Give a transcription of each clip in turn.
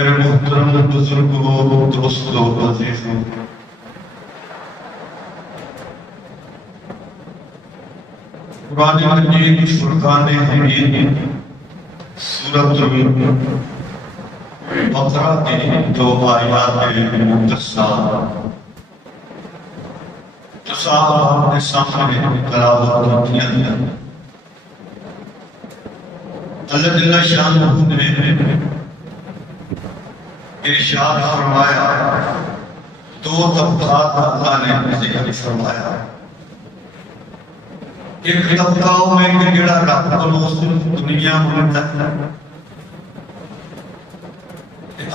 میرے محترم بزرگوں، دوستوں، عزیزوں، قرآن مجید فرقان حمید سورۃ البقرہ کی 2 آیات مقدسات جو صاحب آپ کے سامنے تلاوت کیا گیا۔ اللہ جل شانہ نے ارشاد فرمایا، 2 طبقات اللہ نے ذکر فرمایا۔ ایک طبقہ میں کہ جڑا رب کو صرف دنیا ملتا ہے،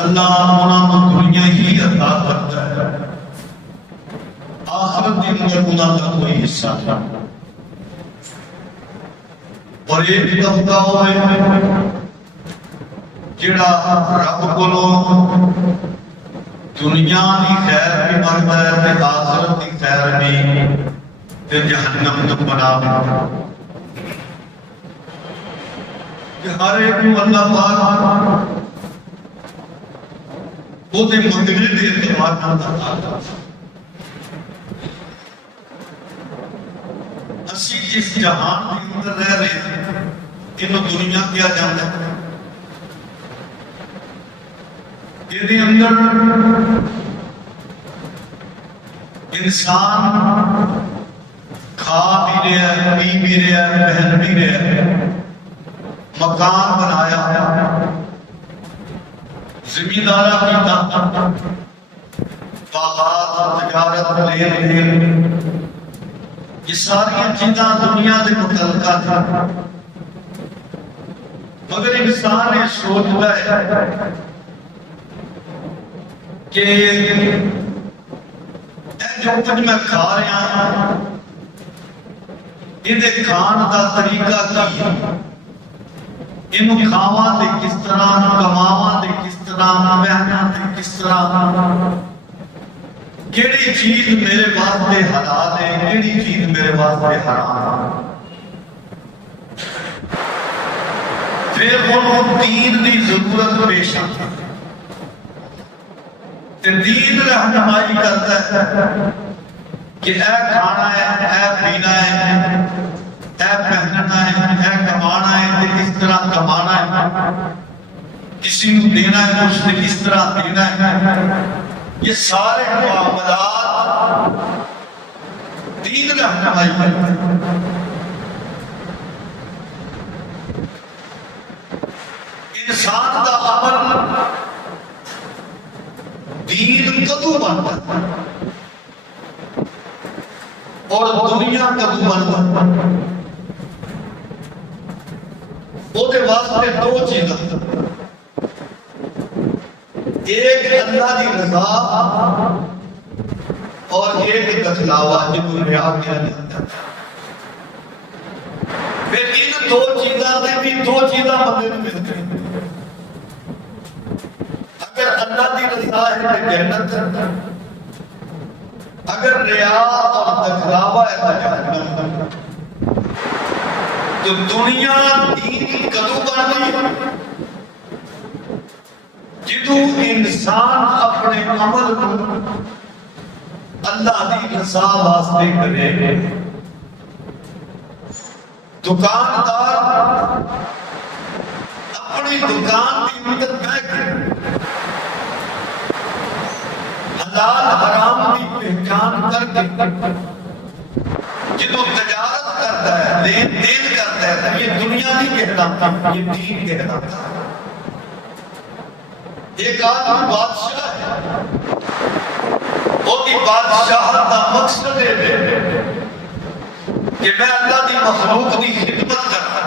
اللہ انہاں کو دنیا ہی عطا کرتا ہے، آخرت کے اندر انہاں کا کوئی حصہ نہیں۔ اور ایک طبقہ میں جڑا رب کو دنیا کی خیر بھی منگتا ہے تے آخرت کی خیر بھی تے جہنم تو بنا دیتا کہ ہر ایک کو اللہ پاک وہ دے منگلے دے اعتبار نہ کرتا۔ اسی جس جہان کے اندر رہ رہے ہیں انہوں دنیا کیا جانا ہے، یہ اندر انسان کھا بھی رہا ہے، پی بھی رہا ہے، پہن بھی رہا ہے، مکان بنایا ہے، زمیندارہ کی طاقت، باغات، تجارت، لین دین، یہ ساری چیزاں دنیا کے متعلقہ تھا۔ مگر انسان یہ سوچتا ہے کہ جو کچھ میں کھا رہا ہوں یہ کھان کا طریقہ کیا، انہوں کھاواں تے کس طرح، کماواں تے کس طرح، بہنا تے کس طرح، کیڑی چیز میرے واسطے حلال ہے، کیڑی چیز میرے واسطے حرام ہے۔ پھر انہوں دین دی ضرورت پیش آتی تے دین رہنمائی کرتا ہے کہ اے کھانا ہے، اے پینا ہے، اے پہننا ہے، اے کمانا ہے تے کس طرح کمانا ہے، کسی کو دینا ہے اس نے کس طرح دینا ہے۔ یہ سارے معاملات دین رہنمائی کرتا ہے۔ انسان کا عمل دین کدو بنتا ہے اور دنیا کدو بنتا ہے، وہ دے واسطے 2 چیزیں، ایک اللہ کی رضا اور ایک دکھلاوا جنہوں ریا کیا جاتا ہے۔ پھر ان 2 چیزاں سے بھی 2 چیزاں بندے میں ملتے ہیں۔ اگر اللہ کی رضا ہے تو جنت ہے، اگر ریا اور دکھلاوا ہے تو جہنم ہے۔ تو دنیا دین کدو بن گئی جدوں انسان اپنے عمل کو اللہ کی رضا واسطے کرے۔ دکاندار اپنی دکان کے اندر بیٹھ کے حلال حرام کی پہچان کر کے جدوں تجارت کرتا ہے، لین دین کرتا ہے، تو یہ دنیا نہیں کہلاتا، یہ دین کہلاتا ہے۔ ایک آدمی بادشاہ ہے، وہ کی بادشاہت کا مقصد ہے کہ میں اللہ کی مخلوق کی خدمت کرتا،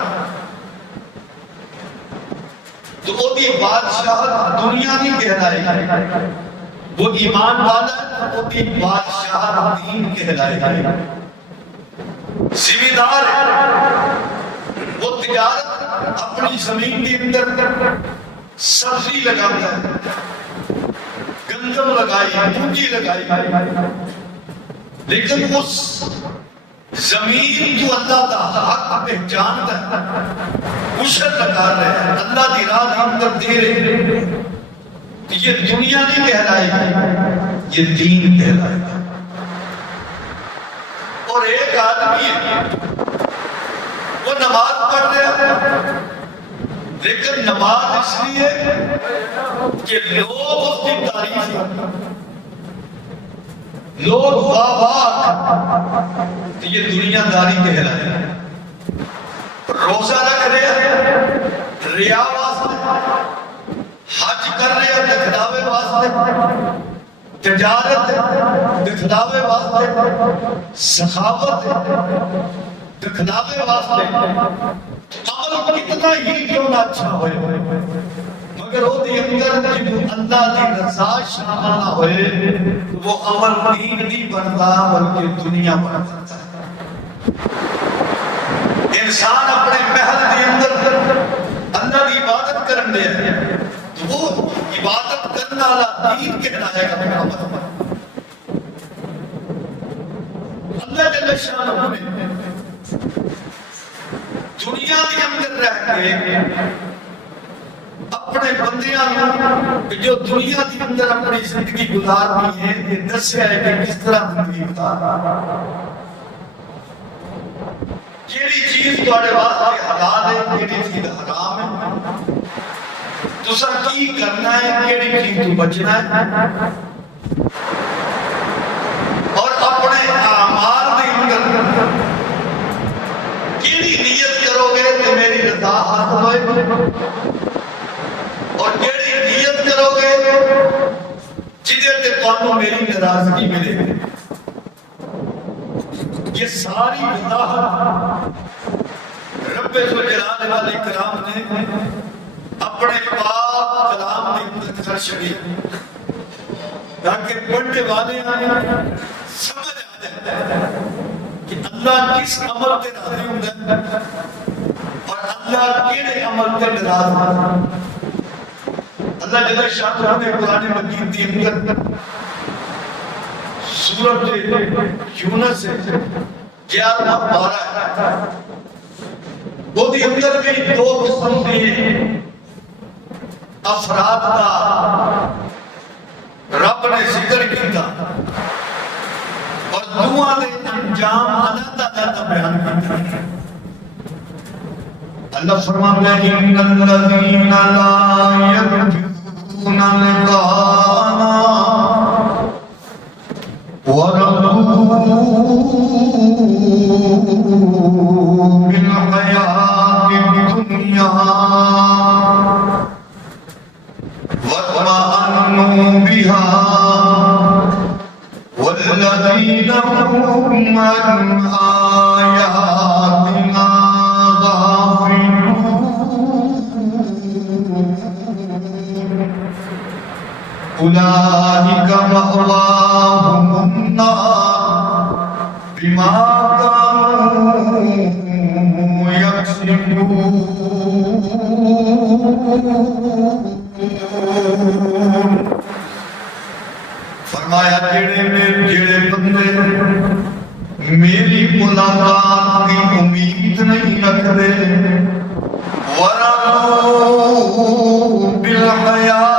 تو وہ کی بادشاہت دنیا نہیں کہلائے گی، وہ ایمان والا ہے، وہ کی بادشاہت دین کہلائے گی۔ زمیندار ہے، وہ تجارت اپنی زمین کے اندر سبزی لگاتا ہے، گندم لگائی، پونجی لگائی، لیکن اس زمین جو اللہ کا حق پہچانتا ہے، اشر لگا رہے ہیں، اللہ کی راہ اندر دے رہے ہیں، یہ دنیا نہیں کہلائے گی، یہ دین کہلائے گا۔ اور ایک آدمی ہے وہ نماز پڑھ رہا، لیکن نماز اس لیے کہ لوگ اس کی تعریف کرتے، لوگ واہ واہ، تو یہ دنیا داری کہلائے گا۔ روزہ رکھ رہے، ریا واسطے، حج کر رہے دکھلاوے واسطے، تجارت دکھلاوے واسطے، سخاوت دکھلاوے واسطے، عمل کتنا ہی کیوں نہ اچھا ہوئے، مگر وہ دی اندر جب اللہ دی رضا شامل نہ ہوئے وہ عمل دین نہیں بنتا بلکہ دنیا بن جاتا ہے۔ انسان اپنے محل دی اندر اللہ دی عبادت کرن دے تو وہ عبادت کرنا والا دین کہلائے گا۔ اللہ جل شانہ نے دنیا کے اندر رہ کے اپنے بندیاں جو دنیا کے اندر اپنی زندگی گزارنی ہے یہ دسیا ہے کہ کس طرح زندگی گزارنا، کیڑی چیز تواڈے واسطے حلال ہے، کیڑی چیز حرام ہے، تساں کی کرنا ہے، کیڑی چیز تو بچنا ہے، اور اپنے اعمال دے اندر کیڑی نیت کرو گے کہ میری رضا حاصل ہوئے، اور کیڑی نیت کرو گے جدے تے تانوں میری ناراضگی ملے گی۔ یہ ساری وضاحت رب ذوالجلال والاکرام نے اپنے پاک کلام میں اندر کر چھڑی تاکہ پڑھنے والے سمجھ آ جائے کہ اللہ کس عمل کے راضی ہوندا ہے اور اللہ کیڑے عمل کے ناراض ہوندا ہے۔ اللہ جل شانہ نے قرآن مجید کے اندر سورۃ یونس 11 12 وہ دی اندر بھی دو قسم کے افراد کا رب نے ذکر کیا اور دعا دے انجام علیحدہ بیان کیا۔ اللہ فرماتا ہے ان الذین لا یرجون لقاءنا ورضوا بالحیاۃ الدنیا واطمأنوا بها والذین هم عن آیاتنا أولئك مأواهم النار بما كانوا يكسبون۔ فرمایا جڑے بندے میری ملاقات کی امید نہیں رکھتے، ورضوا بالحیاۃ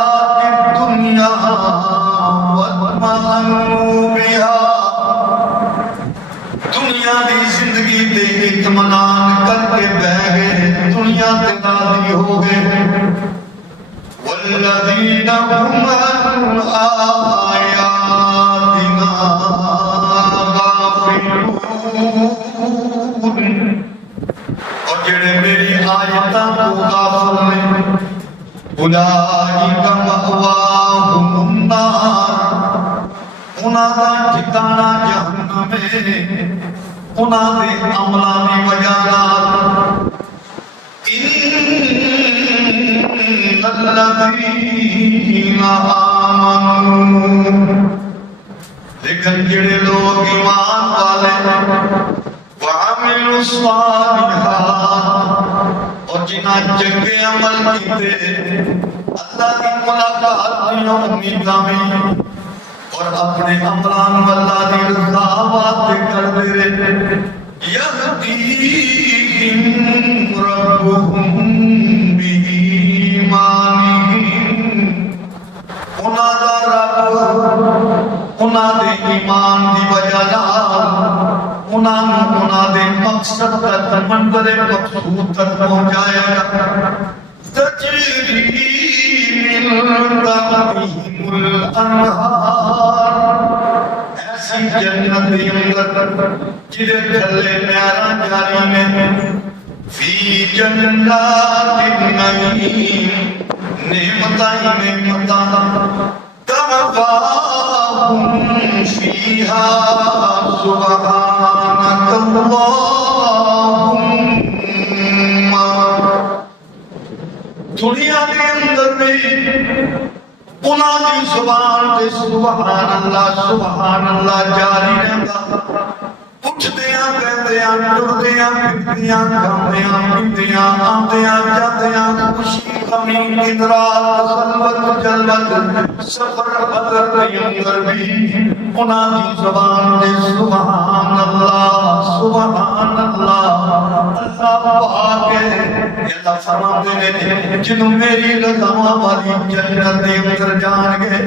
دنیا دی زندگی دے اطمینان کر کے بہ گئے، دنیا تے راضی ہو گئے، والذین هم عن آیاتنا غافلون، اور جڑے میری آیتاں کو غافل ہیں، اولئک مأواہم النار، انہاں دا ٹھکانہ جہنم ہے، انہاں دے عملاں دی وجہ نال۔ ان الذین آمنوا، لیکن جڑے لوگ ایمان والے وعملوا الصالحات اور جنہاں چنگے عمل کیتے اللہ کی ملاقات کی امیداں میں اور اپنے عملان اللہ کی رضا واسطے کرتے رہے، یہدیہم ربہم بإیمانہم، مقصد تک منظر مقصود تک پہنچائے گا تجری من تحتہم الانہار ایسی جنت کے اندر جدے تھلے نہراں جاری نے فی جنات النعیم نعمتاں تَرَفَاهُمْ فِيهَا سُبْحَانَكَ اللَّهُمَّ دنیا کے اندر میں انہاں دی زبان تے سبحان اللہ جاری رہندا اٹھدیاں بیندیاں ٹردیاں پھردیاں کھاندیاں پیندیاں آندیاں جاندیاں خوشی غمی اندرات خلوت جلوت سفر حضر دے اندر بھی انہاں دی زبان تے سبحان اللہ اللہ پاک ہے اللہ فرماندے نے جنوں میری رضا والی جنت دے اندر جان گے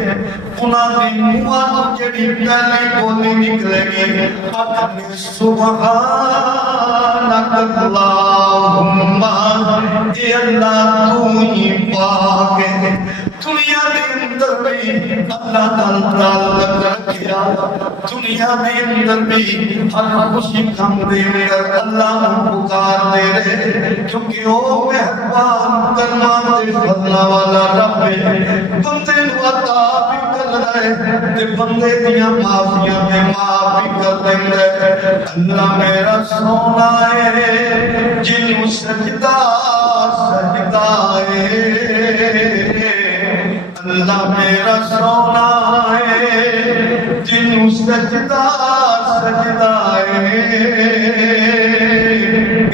انہاں دی منہاں تو جڑی پہلی بولی نکلے گی اپنے سبحانک اللہم اے اللہ تو ہی پاک ہے دنیا دے اندر بھی اللہ تعلق رکھیا دنیا دے اندر بھی ہر خوشی کم دے اندر اللہ پکار دے رہے کیونکہ وہ مہربان کرمان دے فضل والا رب ہے بندے نو عطا بھی کر رہے تے بندے دیاں معافیاں تے معاف بھی کر دے رہے اللہ میرا سونا ہے جنوں سجدہ ہے اللہ میرا سونا ہے جنوں سجدہ ہے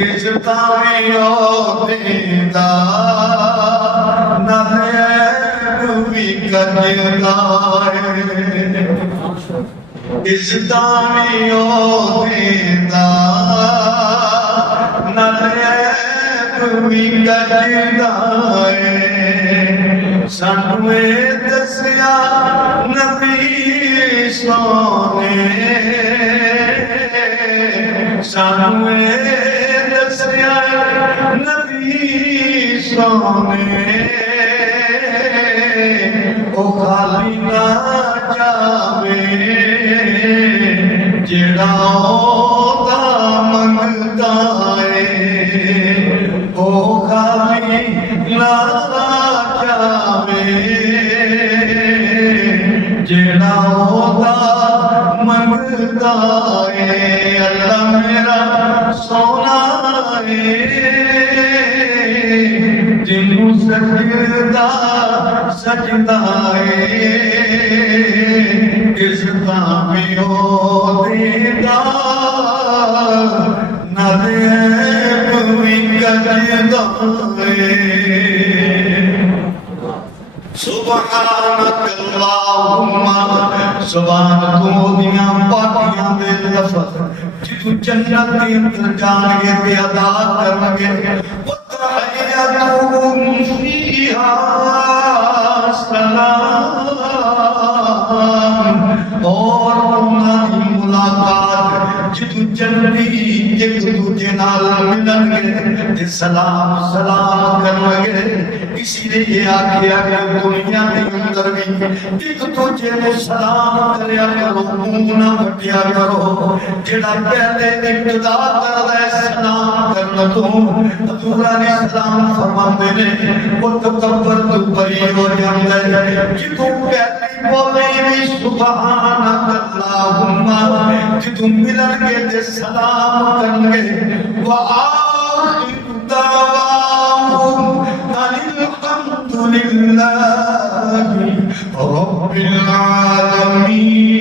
اس تاویوں دیدہ نظر بھی کجدہ ہے اس تاویوں دیدہ نظر بھی کجدہ ہے سانوے دسیا نبی سونے سانوے دسیا نبی سونے او خالی نہ جاوے جڑا دا منگدا ہے او خالی نہ جڑا ہوتا منگتا ہے اللہ میرا سونا ہے جنوں سجدہ ہے اس تامیوں دیدہ نہ دیب بھی کجدہ ہے سبحانک اللہم سبحان تو دیاں پاکیاں دے لفظ جدو جنت دے اندر جان گے تے ادا کرنگے وَتَحِيَّتُهُمْ فِيهَا سَلَامٌ اور انہاں دی ملاقات جدو جنتی ایک دوجے نال ملن گے تے سلام کرنگے اسی لیے یہ آکھیا کہ دنیا کے اندر بھی ایک دوجے نے سلام کریا کرو منہ نہ پھٹیا کرو جڑا پہلے ابتدا کردا ہے سلام کرنا تو حضور علیہ السلام فرماندے نے وہ تکبر تو بری ہو جاندا ہے جدوں پہلی بولی بھی سبحانک اللہم جدوں ملن گے تے سلام کرنگے وآخر دعواہم الحمد للہ رب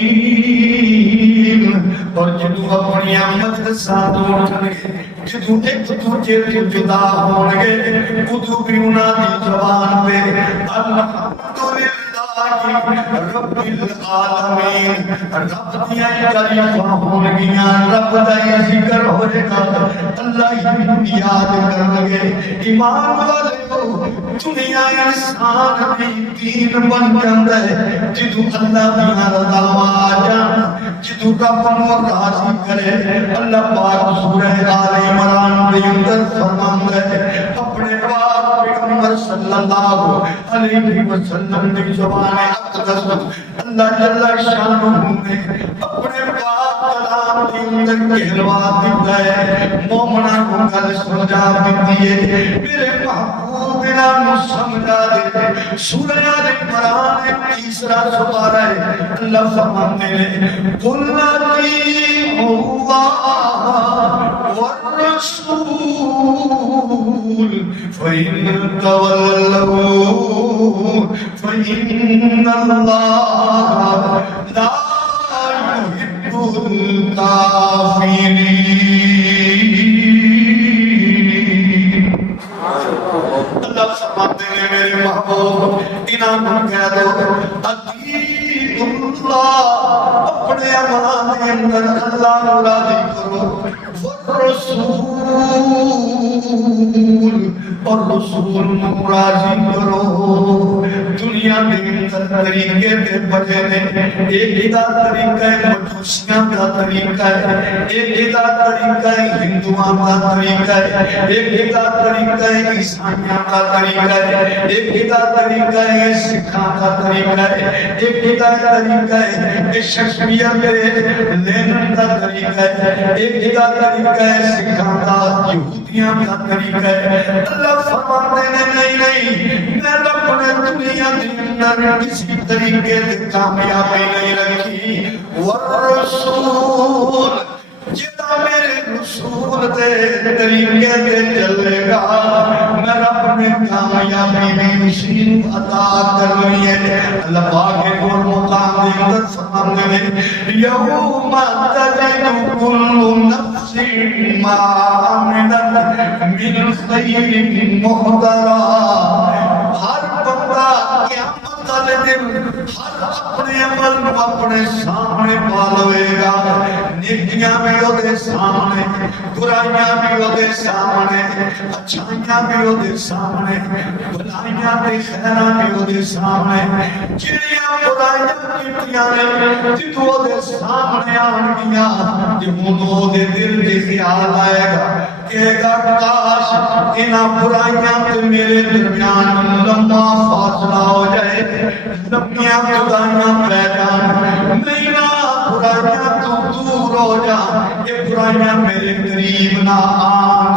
العالمین اور جدو اپنی مجلس ساتھ اٹھنگے جدو ایک دوجے تو جدا ہونگے ادو بھی انہاں دی زبان پہ الحمد للہ رب العالمین رب دیاں کلمہ ہونگیاں رب دائی ذکر ہوئے گا اللہ ہی یاد کرنگے ایمان والے دنیا انسان بھی دین بن جاندہ ہے جدو اللہ دینا رضا آ جان جدو رب نو راضی کرے اللہ پاک سورہ آل عمران دے اندر فرماندا ہے اپنے پاک پیغمبر صلی اللہ علیہ وسلم دی زبان اقدس اللہ جل شانہ نے اپنے پاک کلام دے اندر کہلوا دیتا ہے مومناں کو گل سمجھا دیتی ہے میرے محبوب نو سمجھا دے سورہ آل عمران تیسرا سپارہ ہے اللہ فرماتے ہیں قل اطیعوا اللہ والرسول فإن تولوا فإن الله لا يحب الكافرين اللہ فرماتے ہیں میرے محبوب انہاں کو کہہ دو اطیعوا اللہ اپنے عمل کے اندر اللہ کو راضی کرو اور رسول کو راضی کرو دنیا میں طریقے دے بجے نے ایک دا طریقہ ہے مجوسیاں دا طریقہ ہے ایک دا طریقہ ہے ہندوؤں دا طریقہ ہے ایک دا طریقہ ہے عیسائیوں دا طریقہ ہے ایک دا طریقہ ہے سکھاں دا طریقہ ہے ایک دا طریقہ ہے شیکسپیئر لینن دا طریقہ ہے ایک دا طریقہ ہے سکھاں دا یہودیاں دا طریقہ ہے اللہ فرماتے ہیں نہیں میں رب نے دنیا کے اندر کسی طریقے سے کامیابی نہیں رکھی والرسول جتا میرے رسول دے طریقے دے چلے گا میں رب نے کامیابی بھی اسی عطا کرنی ہے اللہ پاک اور مقام دے اندر فرماتے ہیں یوم تجد کل نفس ما عملت من خیر محضرا ہر بندہ قیامت والے دن ہر اپنے عمل اپنے سامنے پالوے گا نیکیاں بھی دے سامنے برائیاں بھی دے سامنے اچھائیاں بھی دے سامنے بھلائیاں تے خیراں بھی دے سامنے جڑیاں برائیاں کیتیاں نے جدوں دے سامنے آن گیاں جدوں دے دل دے خیال آئے گا کہے گا کاش انہاں برائیاں تے میرے درمیان لمبا فاصلہ ہو جائے لمبیاں جدائیاں پہ جان نہیں نہ برائیاں تو دور ہو جا یہ برائیاں میرے قریب نہ آن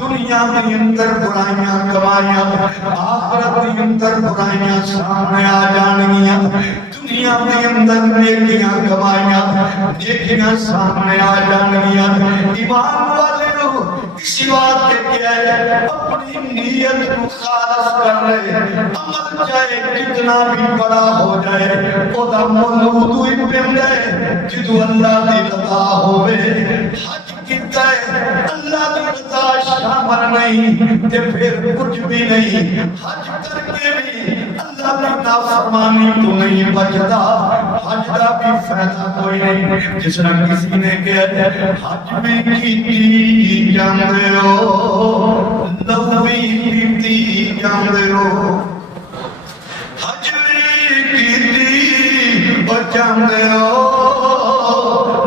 دنیا کے اندر برائیاں کمائیاں آخرت کے اندر برائیاں سامنے آ جانگیاں دنیا کے اندر نیکیاں کمائیاں نیکیاں سامنے آ جانگیاں ایمان والے لوگ اسی بات کے کیا ہے اپنی نیت کو خالص کر رہے عمل چاہے کتنا بھی بڑا ہو جائے خدا مولود ہوئی پہنڈ ہے جدو اللہ دی رضا ہوئے حج کیتا ہے اللہ دی رضا شامل نہیں تے پھر کچھ بھی نہیں حج کر کے بھی اللہ کی نافرمانی تو نہیں بچتا حج کا بھی فائدہ کوئی نہیں جس طرح کسی نے کہا حج میں کیتی جاندے ہو لوی کیتی جاندے ہو حج میں کیتی جاندے ہو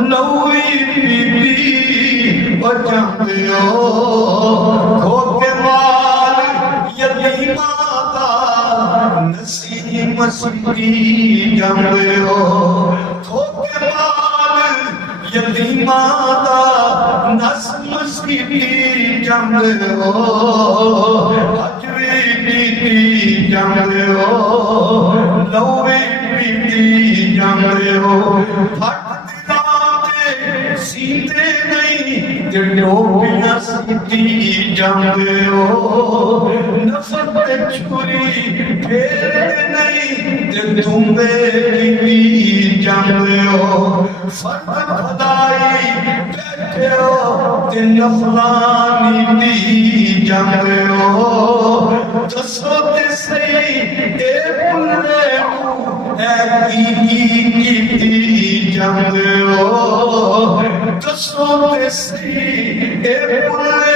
لوی کیتی جاندے ہو کھو کے مال یتیماں دا نصیب مسکی جاندے ہو کھو کے مال یتیماں دا نصیب مسکی جاندے ہو حج بھی کیتی جاندے ہو لوی کیتی جاندے ہو پھٹ سیتے نہیں ٹوپیاں سیتی جاندے ہو نفر تے چھری پھیرتے نہیں دمبے کیتی جاندے ہو فرد خدائی بیٹھے ہو نفلانی دی جاندے ہو دسو تے صحیح اے پلے اے کی جاندے ہو دسو تے صحیح اے پلے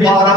12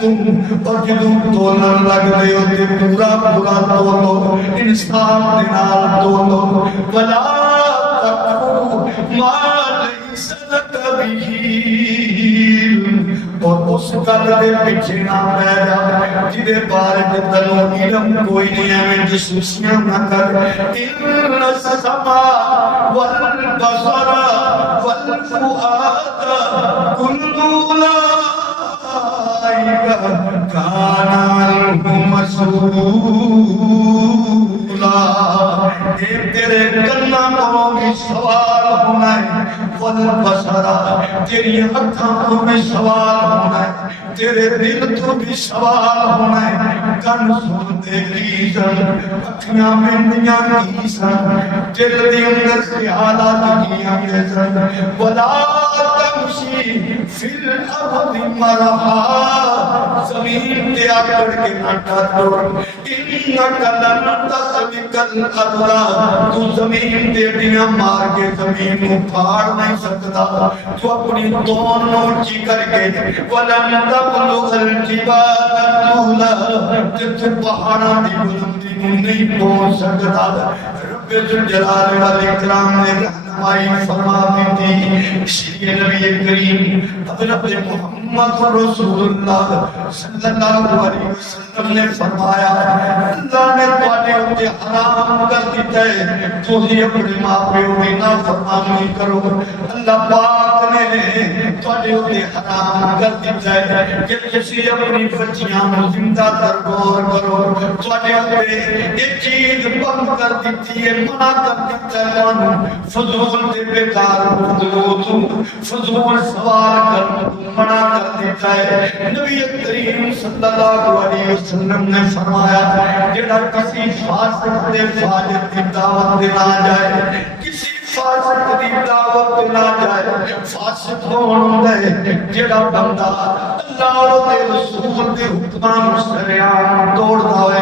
تم اور جدوں تولن لگ دے ہو تے پورا پورا تولو انصاف دے نال تولو ولا تقفو ما لیس لک بہ اور اس گل دے پیچھے نہ پہ جا جدے بارے تے تینوں علم کوئی نہیں ہے جسوسیاں نہ کر ان السما والبصر والفؤاد كل أولئك كان عنه مسؤولا تیرے کنا کو بھی سوال ہونا ہے والبصر تیری آنکھوں کو بھی سوال ہونا ہے تیرے دل تو بھی سوال ہونا ہے کن سنتے کی سن اکھیاں مندیاں کی سن دل دی اندر خیالات کی اندر سن ولا تمشی فی الارض مرحا زمین تے آکڑ کے نٹا توڑ انک لن تسبق الارض تو زمین تے ڈیاں مار کے زمین کو پھاڑ نہیں سکتا تو اپنی دون نوچی کر کے ولن تبلغ الجبال طولا جت پہاڑاں دی بلندی کو نہیں پہنچ سکتا رب ذوالجلال والاکرام نے رہنمائی فرما دی تھی اس لیے نبی کریم حضرت محمد رسول اللہ صلی اللہ علیہ وسلم نے فرمایا اللہ نے تواڈے اوپر حرام کر دیتا ہے تو ہی اپنے ماں پیو کی نافرمانی کرو اللہ پاک نے تواڈے اوپر حرام کر دیتا ہے کہ کسی اپنی بچیاں کو زندہ درگور کرو تواڈے اوپر ایک چیز بند کر دیتی ہے منع کر دیتا ہے فضول تے بیکار فضول سوال کر منع کر دیتا ہے نبی کریم صلی اللہ علیہ وسلم نے فرمایا جڑا کسی فاسق دے فاجر کی دعوت دے نہ جائے کسی فاسق دی دعوت نہ جائے فاسق ہون دے جڑا بندہ اللہ اور دے رسول دے حکمان شریعت توڑدا ہوئے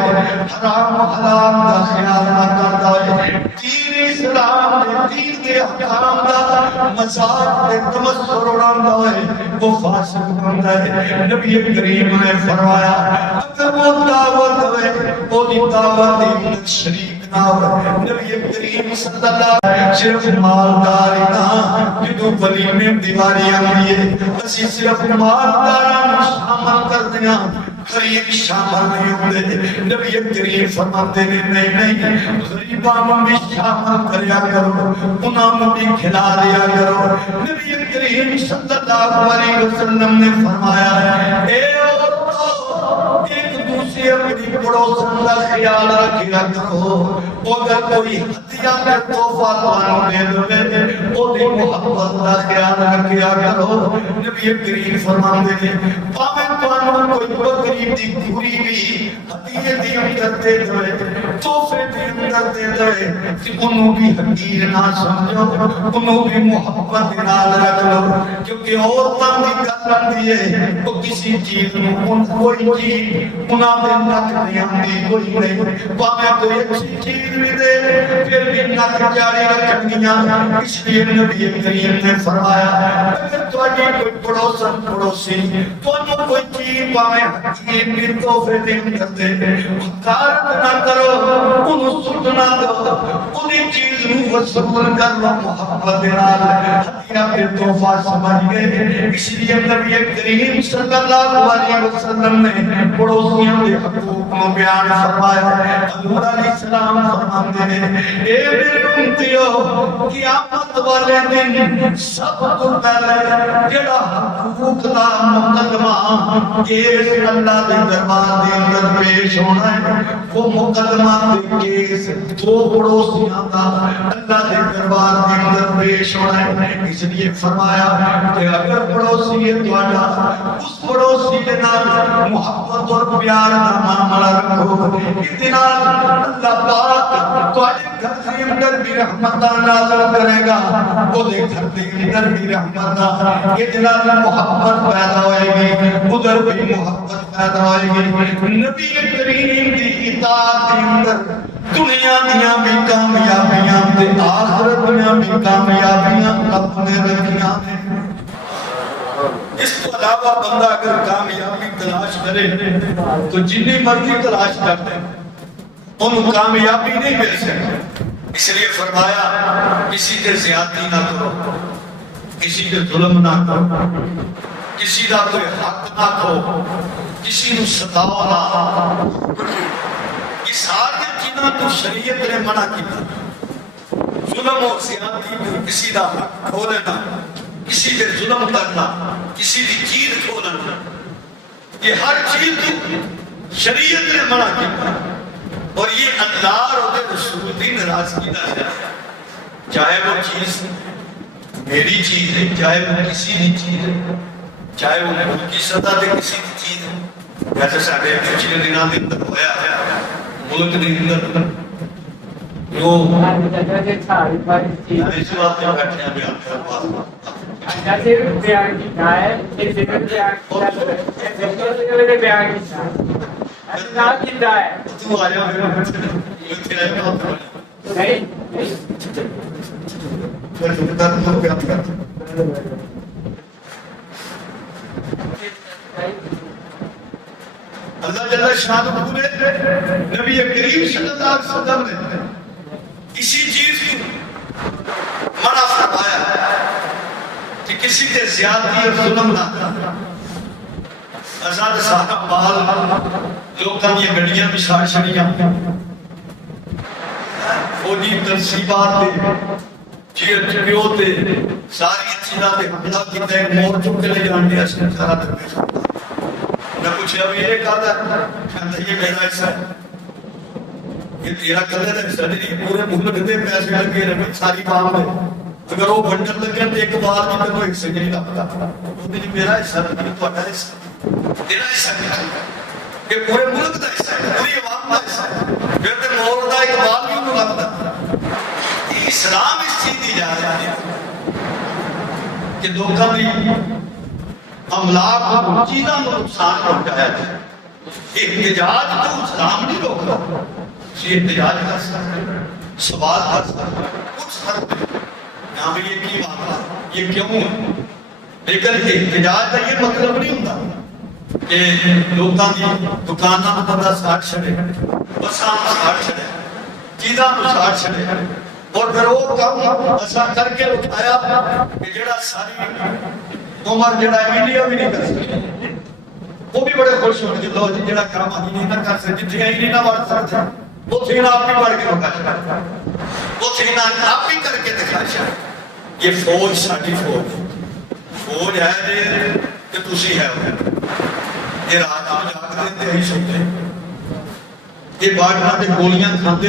حرام حلال دا خیال نہ کردا ہوئے دین اسلام دے دین دے احکام دا مذاق دے تمسخر اڑاندا ہوئے وہ فاسق بندا ہے نبی کریم نے فرمایا اگر وہ دعوت ہوئے وہ دی دعوت دی شریک نبی کریم صلی اللہ علیہ وسلم صرف مالدار نہ جدو ولیمے دیواری آئی ہے اسی صرف مالدار شامل کر دیا غریب شامل نہیں ہوتے نبی کریم فرماتے ہیں نہیں غریبان بھی شامل کریا کرو انہوں بھی کھلا دیا کرو نبی کریم صلی اللہ علیہ وسلم نے فرمایا اے ایک دوسرے اپنی پڑوسن کا خیال رکھیا کرو اگر کوئی ہتھیاں میں تحفہ توانوں دے دوے او دی محبت کا خیال رکھیا کرو نبی کریم فرماندے نے پاویں توانوں کوئی بکری دی پوری بھی ہتھیے دی اندر دے دوے تحفے دی اندر دے دوے کہ انہوں بھی حقیر نہ سمجھو انہوں بھی محبت نال رکھ لو کیونکہ عورتاں دی گل آندی ہے وہ کسی چیز میں کوئی چیز انہاں دے نک نہیں آندی کوئی نہیں پاویں کوئی اچھی چیز بھی دے پھر بھی نک جاری رکھنیاں اس لیے نبی کریم نے فرمایا اگر تواڈی کوئی پڑوسن پڑوسی تانوں کوئی چیز پاویں حقیر بھی تحفے دے کر دے حقارت نہ کرو انہوں سٹنا دو انہیں چیز نو وصول کر لو محبت نال ہتھیاں پہ تحفہ سمجھ گئے اس لیے نبی کریم صلی اللہ علیہ وسلم نے پڑوسیوں کے حقوق کو بیان فرمایا حضور علیہ السلام فرماتے ہیں اے میرے امتیو قیامت والے دن سب تو پہلے جڑا حقوق دا مقدمہ کیس اللہ دے دربار دے اندر پیش ہونا ہے وہ مقدمہ دے کیس دو پڑوسیاں دا اللہ دے دربار دے اندر پیش ہونا ہے اس لیے فرمایا کہ اگر پڑوسی ہے تواڈا اس پڑوسی کے نال محبت اور پیار کا معاملہ رکھو اتنا اللہ پاک تواڈے گھر کے اندر بھی رحمت نازل کرے گا وہ دے گھر کے اندر بھی رحمت اتنا محبت پیدا ہوئے گی ادھر بھی محبت پیدا ہوئے گی نبی کریم کی اطاعت کے اندر دنیا دنیا بھی کامیابیاں تے آخرت دنیا بھی کامیابیاں اپنے رکھیاں نے اس کو علاوہ بندہ اگر کامیابی تلاش کرے تو جتنی مرضی تلاش کرتے ان کامیابی نہیں مل سکتی. اس لیے فرمایا کسی کے زیادتی نہ کرو، کسی کے ظلم نہ کرو، کسی کا کوئی حق نہ کھو، کسی نو ستاؤ نہ. یہ ساری چیزاں تو شریعت نے منع کیتا. ظلم اور زیادتی میں کسی کا حق کھو لینا، کسی کے ظلم کرنا، کسی کی چیز کھو لینا، یہ ہر چیز تو شریعت نے منع کیتا. اور یہ اللہ اور رسول کی ناراضگی نہ ہے. چاہے وہ چیز میری چیز ہے، چاہے وہ کسی کی چیز ہے، چاہے وہ ملک کی سطح پہ کسی کی چیز ہے. جیسے سارے پچھلے دنوں کے اندر ہوا ہے ملک کے اندر جو اس واسطے بیٹھے ہیں بیان کروا بیان کیتا ہے تو آیا اللہ جل شانہ نے نبی کریم صلی اللہ علیہ وسلم نے کسی چیز کی منع فرمایا کہ کسی کے زیادتی اور ظلم نہ کرنا. آزاد صاحب مال لوگوں کی گڑیاں بھی ساڑ چھڑیاں، فوجی تنصیبات جیل پیو تے ساری چیزاں تے حملہ کیتا ہے. مور چک کے لے جان دیا سارا درویش. میں پوچھا بھی یہ کہتا ہے، کہتا یہ میرا حصہ ہے، یہ تیرا کلر ہے. صدری پورے ملک دے پیسے لگے رہے ساری بام میں، اگر وہ بنڈر لگے تو ایک بار کی میں ایک حصے نہیں لگتا. وہ جی میرا حصہ نہیں، تو اٹھا حصہ تیرا حصہ نہیں، کہ پورے ملک دا حصہ ہے، پوری عوام دا حصہ ہے. پھر تے مور دا ایک بار بھی نہیں لگتا. اسلام اس چیز دی جا رہا ہے کہ لوگوں کی املاک اور چیزاں کو نقصان پہنچایا جائے. احتجاج کو اسلام نہیں روکتا. احتجاج کر سکتے، سوال کر سکتے، کچھ فرق نہیں. یہاں پہ یہ کی بات ہے، یہ کیوں ہے؟ لیکن احتجاج کا یہ مطلب نہیں ہوتا کہ لوگوں کی دکانوں کو بندہ ساڑھ چھڑے، بساں ساڑھ چھڑے، چیزاں کو ساڑھ چھڑے، اور پھر وہ کام ایسا کر کے اٹھایا کہ جڑا ساری عمر جڑا انڈیا بھی نہیں کر سکتے. وہ بھی بڑے خوش ہوئے لو جی جڑا کام آدھی نہیں نہ کر سکتے، جتنے ہی نہیں نہ بڑھ سکتے، وہ تھینا آپ بھی بڑھ کے رکھا چاہتا، وہ تھینا آپ بھی کر کے دکھا چاہتا. یہ فوج ساڑھی فوج فوج ہے جی کہ تسی ہے ہو. یہ رات آ جاگ دیتے ہی سوتے، یہ باغ پہ گولیاں کھاتے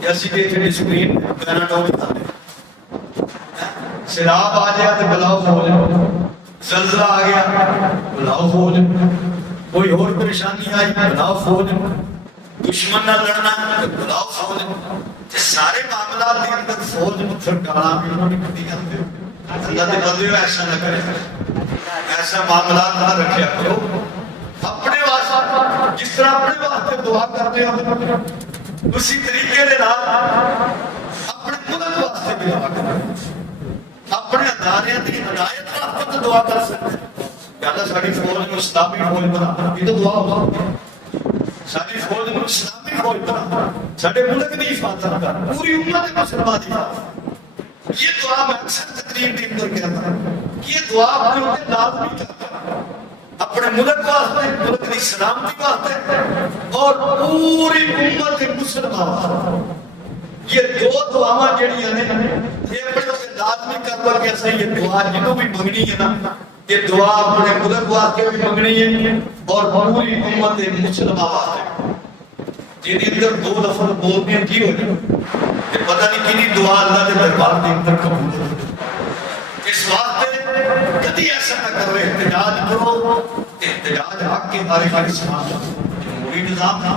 یا سیدھے تھے سکرین پیناڈول کھاتے. سیلاب آ گیا تو بلاؤ فوج، زلزلہ آ گیا بلاؤ فوج، کوئی اور پریشانی آئی بلاؤ فوج، دشمن نہ لڑنا بلاؤ فوج. سارے معاملات کے اندر فوج پتھر ڈالا بھی انہوں نے کبھی کرتے. اللہ کے بندے ایسا نہ کرے، ایسا معاملات نہ رکھیا کرو. اپنے واسطے جس طرح اپنے واسطے دعا کرتے ہو اسی طریقے کے نام اپنے ملک واسطے بھی دعا کرو. اپنے ادارے کی ہدایت واسطے دعا کر سکتے ہیں کہ اللہ ساری فوج کو اسلامی فوج بنا. یہ تو دعا ہوگا ساری فوج کو اسلامی فوج بنا، سارے ملک کی حفاظت کر، پوری امت مسلمان کی حفاظت. یہ دعا میں اکثر تقریر کے اندر کہتا ہوں، یہ دعا اپنے اوپر لازمی کرتا اپنے ملک واسطے، ملک کی سلامتی واسطے اور پوری امت مسلمان. یہ دو دعاواں جڑیاں نے یہ اپنے اوپر لازمی کرتا کہ ایسا یہ دعا جنہوں بھی منگنی ہے نا، یہ دعا اپنے ملک واسطے بھی منگنی ہے اور پوری امت مسلمان واسطے. جنہیں اندر دو لفظ بولتے ہیں کی ہو جائے کہ پتہ نہیں کنی دعا اللہ کے دربار کے اندر قبول ہو. اس واسطے کدی ایسا نہ کرو، احتجاج کرو. احتجاج حق کے بارے میں اسلام جمہوری نظام تھا،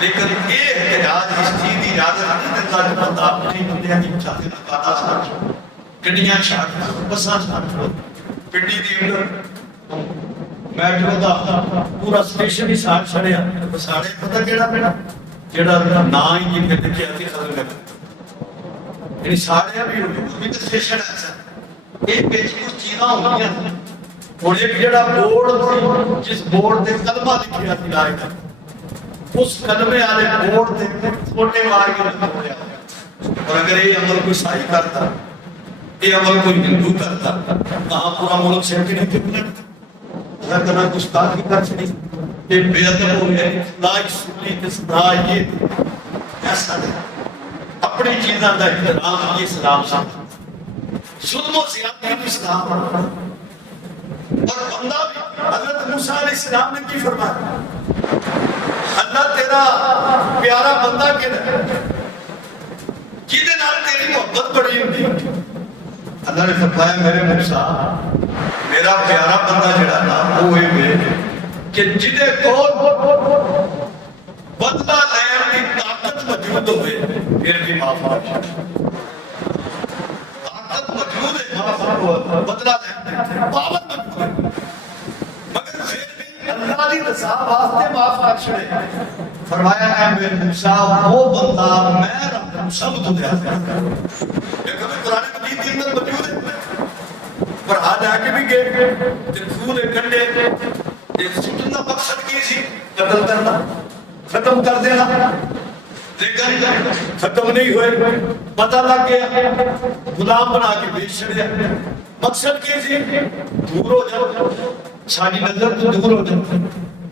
لیکن یہ احتجاج اس چیز کی اجازت نہیں دیتا کہ بندہ اپنی بندیاں کی چاہتے نکاتا ساڑھ گڈیاں چھاڑ بساں چھاڑ پنڈی دی اندر میٹرو دا پورا اسٹیشن ہی ساڑھ چھڑیا. ساڑھے پتہ کیڑا پیڑا جڑا نا ہی جن کے لکھے آتی ختم کر یعنی ساڑھے بھی ہوئی بھی تو اسٹیشن ایسا یہ پیچ کچھ چیزاں ہوئی ہیں اور ایک جڑا بورڈ تھی جس بورڈ تے کلمہ لکھیا سی لا الہ اس کلمے والے بورڈ تے چھوٹے مار کے لکھیا اور اگر یہ عمل کوئی سائی کرتا یہ عمل کوئی ہندو کرتا کہاں پورا ملک سے نہیں تھے اگر کنا گستاخی کر چڑی یہ بے ادب ہو گئے لاج سنی کسنا یہ ایسا نہیں اپنی چیزاں دا احترام یہ اسلام ساتھ ظلم و زیادتی بھی اسلام اور بندہ بھی حضرت موسیٰ علیہ السلام نے کی فرمایا اللہ تیرا پیارا بندہ کے جیدے نال تیری محبت بڑی ہوتی اللہ نے فرمایا میرے موسیٰ میرا پیارا بندہ جڑا نا وہ ہوئے کہ جیدے کو بدلہ لین کی طاقت موجود ہوئے پھر بھی معاف آئے طاقت موجود ہے معاف آئے بدلہ لین پاوت موجود ہے مگر پھر بھی اللہ دی رضا واسطے معاف کر چھڑے فرمایا اے میرے موسیٰ وہ بندہ میں رب موسیٰ تو دیا لیکن قرآن مجید کے اندر موجود ہے پر آج آگے بھی گئے تنفور کنڈے ایک سٹنا مقصد کی سی قتل کرنا ختم کر دینا لیکن ختم نہیں ہوئے پتہ لگ گیا غلام بنا کے بیچ چھڑیا مقصد کی سی دور ہو جاؤ ساری نظر تو دور ہو جاؤ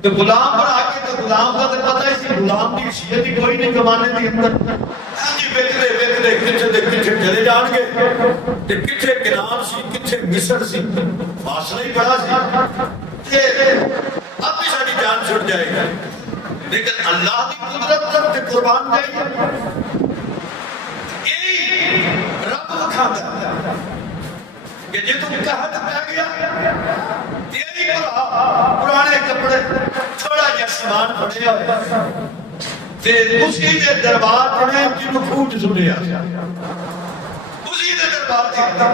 تو غلام بنا کے تو غلام کا تو پتہ ہے غلام کی حیثیت ہی کوئی نہیں کمانے دی اندر جی ویکھدے کتھے چلے جان گے تے کتھے کنان سی کتھے مصر سی فاصلہ ہی بڑا سی تے اب بھی ساری جان چھڑ جائے گا لیکن اللہ کی قدرت تک تے قربان جائے یہی رب وکھاتا کہ جے تم کہت پہ گیا تیری پرانے کپڑے تھوڑا جا سامان پڑے ہوئے تے اسی دے دربار پڑے جنہوں پھوٹ سنیا اسی دے دربار دیکھتا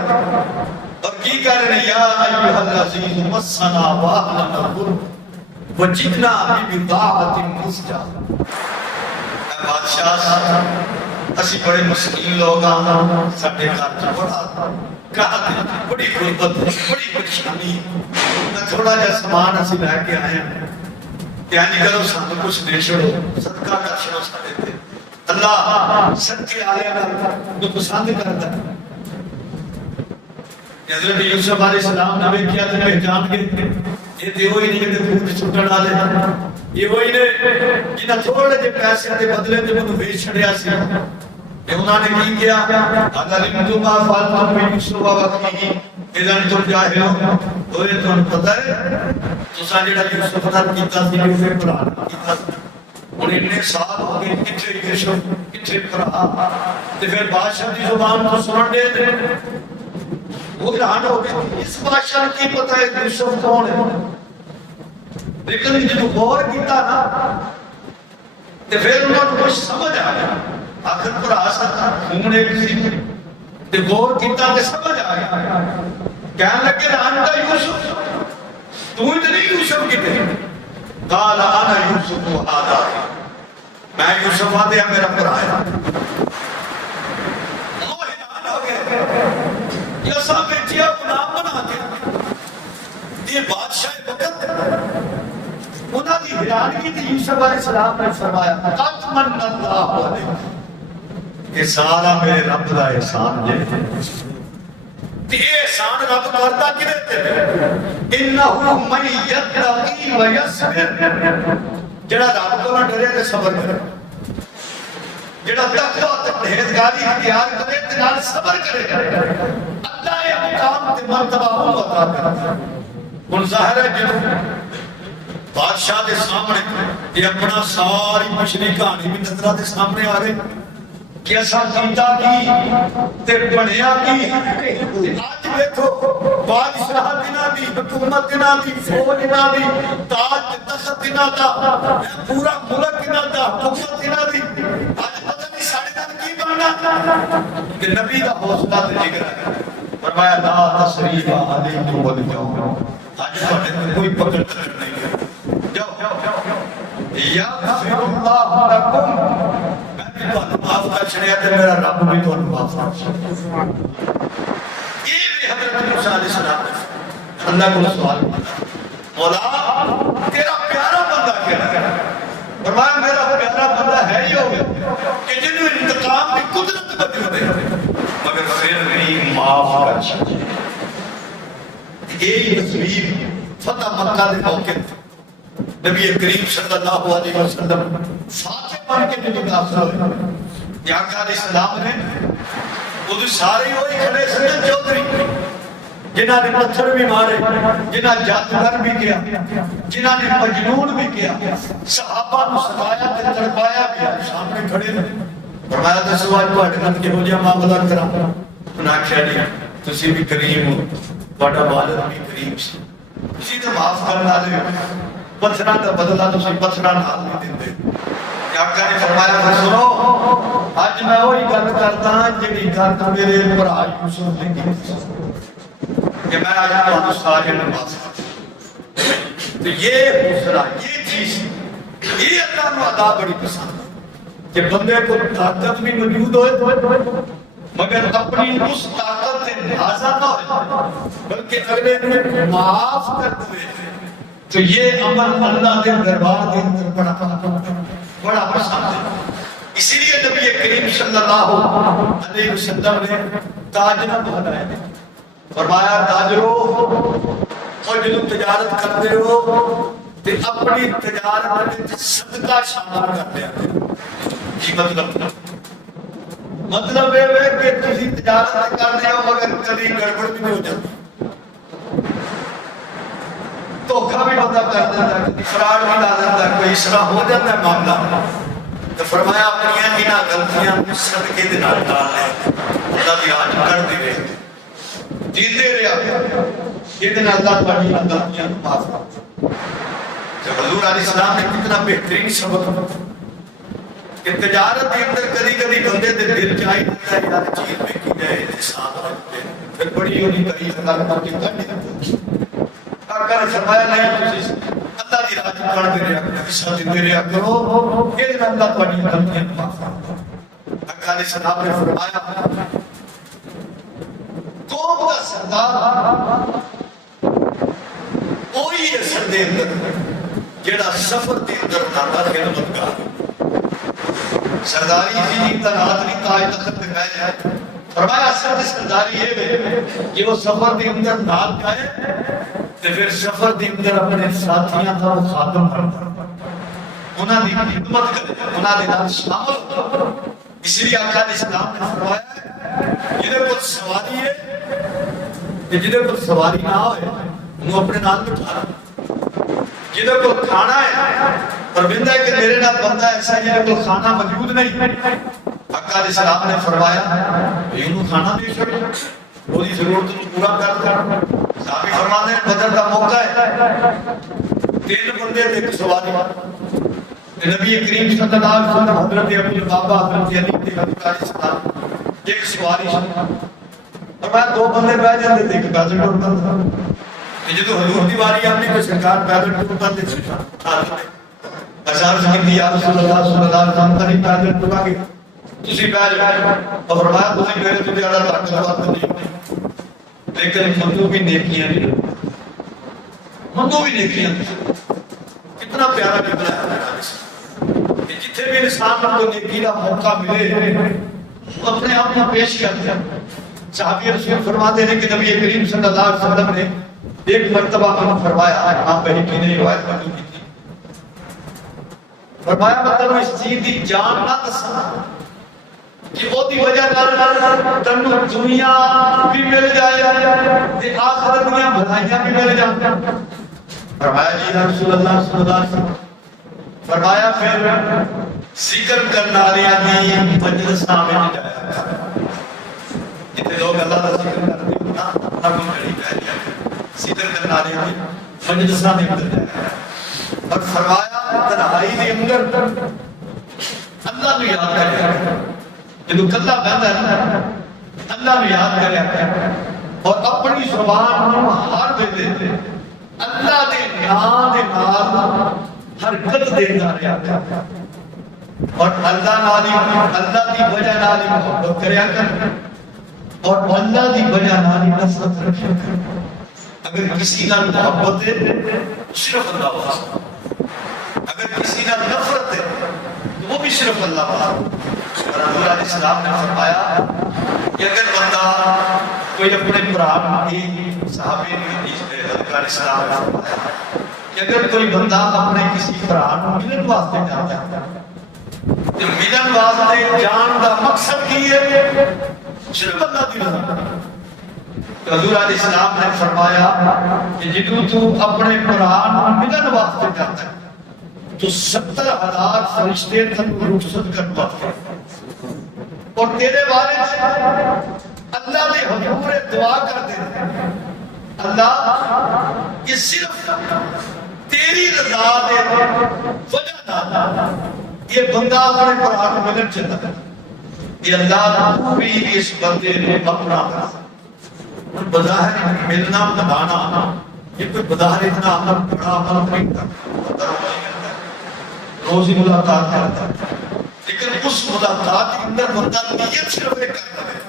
اور کی کر رہے یا ایوہ العزیز مسنا واہلنا قرب وجدنا ببضاعت مسجا اے بادشاہ اسی بڑے مسکین لوگ آنا ساڑھے کار بڑا کہا تھی بڑی غربت بڑی پریشانی میں تھوڑا جا سامان اسی لے کے آئے ہیں یعنی کرو سانو کچھ دے چھڑو صدقہ کر چھڑو سارے تھے اللہ صدقے آلے کو پسند کرتا ہے حضرت یوسف علیہ السلام نے کیا تھا پہچان کے یہ تھے وہی نہیں کہ خود چھٹن آلے یہ وہی نے جنہاں تھوڑے جے پیسے دے بدلے تے منو بیچ چھڑیا سی کہ انہوں نے کی کیا اَلَلِمْتُ مَا فَالْتُمْ بِيُوسُفَ وَأَخِيهِ اِذَنْ تُمْ جَاهِلُونَ اور یہ تمہیں پتہ ہے تو سا جڑا یوسف نال کیتا سی یہ قرآن کیتا سی انہیں اتنے سال ہو گئے کتھے یوسف کتھے قرآن تے پھر بادشاہ دی زبان تو سنن دے دے وہ حیران ہو گئے اس بادشاہ کی پتہ ہے یوسف کون ہے لیکن جب غور کیتا نا تے پھر انہوں نے کچھ سمجھ آ گیا آخر پر آسا خون ایک سی تے غور کیتا تے سمجھ آ گیا کہنے لگے رانتا یوسف تو اتنی یوسف کی تھی قال انا یوسف و آدھا میں یوسف آدھے ہیں میرا پر آیا وہ حیران ہو گئے یہ سب بیٹیا غلام بنا کے یہ بادشاہ وقت انہاں دی حیرانگی تھی یوسف علیہ السلام نے فرمایا قد من اللہ علیہ یہ سارا میرے رب دا احسان جے یہ احسان رب کرتا کدے تے انہو من یتقی و یصبر جڑا رب تو نہ ڈرے تے صبر کرے جڑا تقوی تے پرہیزگاری اختیار کرے تے نال صبر کرے اللہ یہ مقام تے مرتبہ ہوں عطا کرتا ہن ظاہر ہے جدوں بادشاہ دے سامنے یہ اپنا ساری پچھلی کہانی بھی نظرہ دے سامنے آ رہے کہ ایسا کیتا کی تے بڑھیا کی آج دیکھو بادشاہ دینا دی حکومت دینا دی فوج دینا دی تاج تخت دینا دا پورا ملک دینا دا حکومت دینا دی آج پتہ نہیں ساڑھے دن کی بننا کہ نبی دا حوصلہ تے جگر فرمایا لا تسریب علیکم ودجاؤ آج پتہ کوئی پکڑ کر نہیں گیا جاؤ یغفر اللہ لکم تو معاف کر چھڑیا تے میرا رب بھی تو معاف کر چھڑیا یہ بھی حضرت موسیٰ علیہ السلام اللہ کو سوال کیا مولا تیرا پیارا بندہ کیا ہے؟ فرمایا میرا پیارا بندہ ہے ہی ہوگا کہ جنہوں انتقام کی قدرت بدل دے مگر پھر بھی معاف کر چاہیے. یہی تصویر فتح مکہ دے موقع نبی کریم صلی اللہ علیہ وسلم فاتح بن کے جو داخل ہوئے یا آقا علیہ السلام نے وہ سارے ہوئی کھڑے سجن چودھری جنہاں نے پتھر بھی مارے جنہاں جادوگر بھی کیا جنہاں نے مجنون بھی کیا صحابہ کو ستایا تے تڑپایا بھی سامنے کھڑے نے فرمایا دسو اج تہاڈے نال کہو جہا معاملہ کراں انہاں آکھیا جی تسی بھی کریم ہو تہاڈا والد بھی کریم سی تسی تے معاف کرن والے پتھراں دا بدلہ تسی پتھراں نال نہیں دیندے. آقا نے فرمایا سنو اج میں وہی گل کردا جڑی گل میرے بھرا یوسف نے کی کہ میں آج تو سارے نماز تو یہ حسرہ یہ چیز یہ اللہ کو عطا بڑی پسند ہے کہ بندے کو طاقت بھی موجود ہوئے مگر اپنی اس طاقت سے نازا نہ ہوئے بلکہ اگلے نے معاف کر دوئے تو یہ عمل اللہ کے دربار کے اندر بڑا پسند ہے. اسی لیے نبی کریم صلی اللہ علیہ وسلم نے تاجرہ بنایا فرمایا تاجرو اور جنہوں تجارت کرتے ہو تے اپنی تجارت میں صدقہ شامل کر دیا. یہ مطلب ہے کہ تسی تجارت کرتے ہو مگر کبھی گڑبڑ بھی نہیں ہو جاتی دھوکہ بھی بندہ کر دیتا ہے فراڈ بھی لا دیتا ہے کوئی اسرا ہو جاتا ہے معاملہ تو فرمایا اپنی انہاں غلطیاں صدقے دے نال ڈال لیں اللہ دی آج کر دے رہے جیتے رہا یہ دن اللہ تباہی غلطیاں معاف کر. حضور علیہ السلام نے کتنا بہترین سبق کہ تجارت کے اندر کدی کدی بندے دے دل چاہی دیتا ہے یار چیز میں کی جائے انسان ہوتے پھر بڑی ہونی کری اللہ کر کے کر دیا. آقا نے فرمایا نہیں تسی اللہ دی راہ کر دے رہا حصہ دے رہا کرو یہ دن اللہ تباہی غلطیاں معاف کر. آقا علیہ السلام نے فرمایا قوم کا سردار وہی اثر دے اندر جڑا سفر دے اندر نادا خدمتگار سرداری جی تنہات نہیں تاج تخت پہ بیٹھ جائے. فرمایا اثر سرداری یہ کہ وہ سفر دے اندر نال جائے تو پھر سفر دے اندر اپنے ساتھیاں کا وہ خادم کرتا انہاں دی خدمت کرے انہاں دے نال شامل ہو. اسی لیے آقا علیہ السلام نے فرمایا جنہیں کچھ سواری ہے کہ جنہیں کو سواری نہ ہوئے انہوں اپنے نال بٹھا رہا جنہیں کو کھانا ہے اور بندہ ہے کہ میرے نال بندہ ایسا ہے جنہیں کو کھانا موجود نہیں. آقا علیہ السلام نے فرمایا انہوں کھانا دے چھوڑ وہ دی ضرورت کو پورا کر صحابی فرماتے ہیں بدر کا موقع ہے 3 بندے تھے ایک سواری نبی کریم صلی اللہ علیہ وسلم حضرت ابو لبابہ حضرت علی تھے حضرت علیہ السلام ایک سواری اور میں 2 بندے بیٹھ جاتے تھے کہ پیدل ٹور کرتا کہ جدو حضور دی واری آمنی کوئی سرکار پیدل ٹور کرتے تھے اشار سکن دی یا رسول اللہ صلی اللہ علیہ وسلم تری پیدل ٹور آگے تسی بیٹھ اور فرمایا تسی میرے تو دیارہ طاقت وقت نہیں لیکن ہموں بھی نیکیاں نہیں ہموں بھی نیکیاں نہیں. کتنا پیارا کتنا ہے کہ جتنے بھی انسان کو نیکی کا موقع ملے وہ اپنے آپ کو پیش کرتے ہیں. صحابی رسول فرماتے ہیں کہ نبی کریم صلی اللہ علیہ وسلم نے ایک مرتبہ ہم فرمایا امام بہقی نے روایت مروی کی تھی فرمایا مطلب اس چیز دی جان نہ دسا کہ وہ دی وجہ تنو دنیا بھی مل جائے تے آخرت دنیا بھلائیاں بھی مل جائیں. فرمایا جی رسول اللہ صلی اللہ علیہ وسلم فرمایا پھر ذکر کرنا والی مجلس میں جایا جتنے لوگ اللہ کا ذکر کرتے ہیں نا ہم بڑی پہلے ذکر کرنا والی مجلس میں جایا اور فرمایا تنہائی دے اندر اللہ کو یاد کرے جدو کلا بہتا ہے اللہ کو یاد کرے اور اپنی زبان ہر ویلے اللہ دے نام دے نال حرکت دیتا رہا اور اللہ نالی اللہ دی وجہ نالی محبت کریا کر اور اللہ دی وجہ نالی نفرت رکھیا کر. اگر کسی کا محبت ہے تو صرف اللہ واسطہ، اگر کسی کا نفرت ہے تو وہ بھی صرف اللہ واسطہ۔ اور حضور علیہ السلام نے فرمایا کہ اگر بندہ کوئی اپنے برا کی صحابی حضرت علیہ السلام نے فرمایا کہ اگر کوئی بندہ اپنے کسی برا ملن واسطے جاتا ہے تو ملن واسطے جان کا مقصد کی ہے صرف اللہ کی رضا۔ تو حضور علیہ السلام نے فرمایا کہ جدوں تو اپنے قرآن ملن واسطے جاتا ہے تو 70,000 فرشتے تنو رخصت کر پاتے اور تیرے بارے سے اللہ نے حضور دعا کر دیتے اللہ یہ صرف تیری رضا دے وجہ نہ یہ بندہ اپنے قرآن ملن چلا ہے، یہ اللہ تو بھی اس بندے نے اپنا بظاہر ملنا بتانا یہ کوئی بظاہر اتنا بڑا عمل نہیں کرتا، روزی ملاقات کرتا ہے، لیکن اس ملاقات کے اندر بندہ نیت صرف ایک کرتا ہے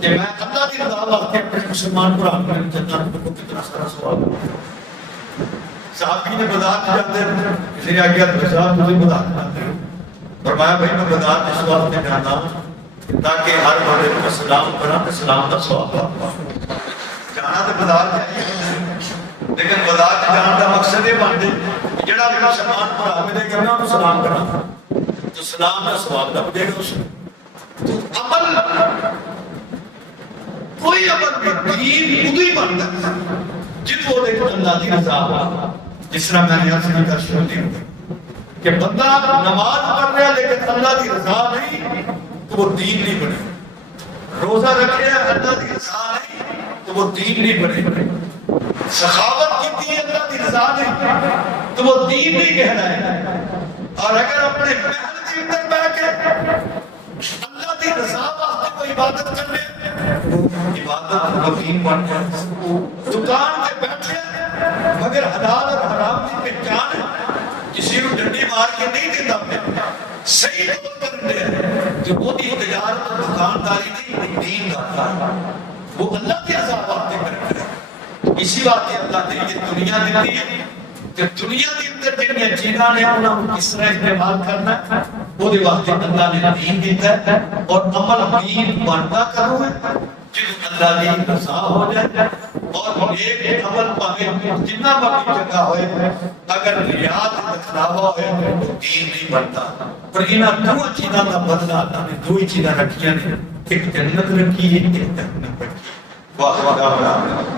کہ میں اللہ کی رضا واسطے اپنے مسلمان قرآن میں جنت کو کتنا سارا ثواب صحابی نے بازار جاتے کسی نے آگیا صاحب مجھے بازار جاتے فرمایا بھائی میں بازار اس واسطے جانا تاکہ ہر بندے کو سلام کرا تو سلام کا ثواب جانا تو بازار جائے لیکن بازار جانا کا مقصد یہ بن جائے جڑا بھی مسلمان بھرا ملے گا انہوں سلام کرا تو سلام کا ثواب لگ جائے گا اس تو عمل کوئی عمل بھی دین خود ہی بنتا ہے جن وہ دیکھو اللہ کی رضا جس طرح میں نے عرض کی کر شروع دی کہ بندہ نماز پڑھ رہا لیکن اللہ کی رضا نہیں تو وہ دین نہیں بنے، روزہ رکھ رہا ہے اللہ کی رضا نہیں تو وہ دین نہیں بنے، سخاوت کی ہے اللہ کی رضا نہیں تو وہ دین نہیں کہہ رہا ہے، اور اگر اپنے محل کے اندر بیٹھ کے اللہ کی رضا واسطے کوئی عبادت کر لے عبادت وہ دین بن جائے، دکان پہ بیٹھے مگر حلال اور حرام کی پہچان ہے، کسی کو ڈنڈی مار کے نہیں دیتا پہ صحیح طور پر دے جو وہ تجارت اور دکانداری نہیں دین کا وہ اللہ کی رضا واسطے کرتے ہیں۔ اسی واسطے اللہ نے یہ دنیا دیتی ہے کہ دنیا کے اندر جنہیں چیزاں نے انہوں کس طرح استعمال کرنا ہے وہ دے واسطے اللہ نے دین دیتا ہے اور عمل دین بنتا کرو ہے جس اللہ کی رضا ہو جائے اور ایک عمل پاوے جتنا باقی جگہ ہوئے اگر ریاض دکھلاوا ہوئے تو دین نہیں بنتا۔ پر انہاں دو چیزاں کا بدلہ اللہ نے دو ہی چیزاں رکھیاں نے، ایک جنت رکھی ہے ایک جہنم رکھی ہے۔ واہ واہ واہ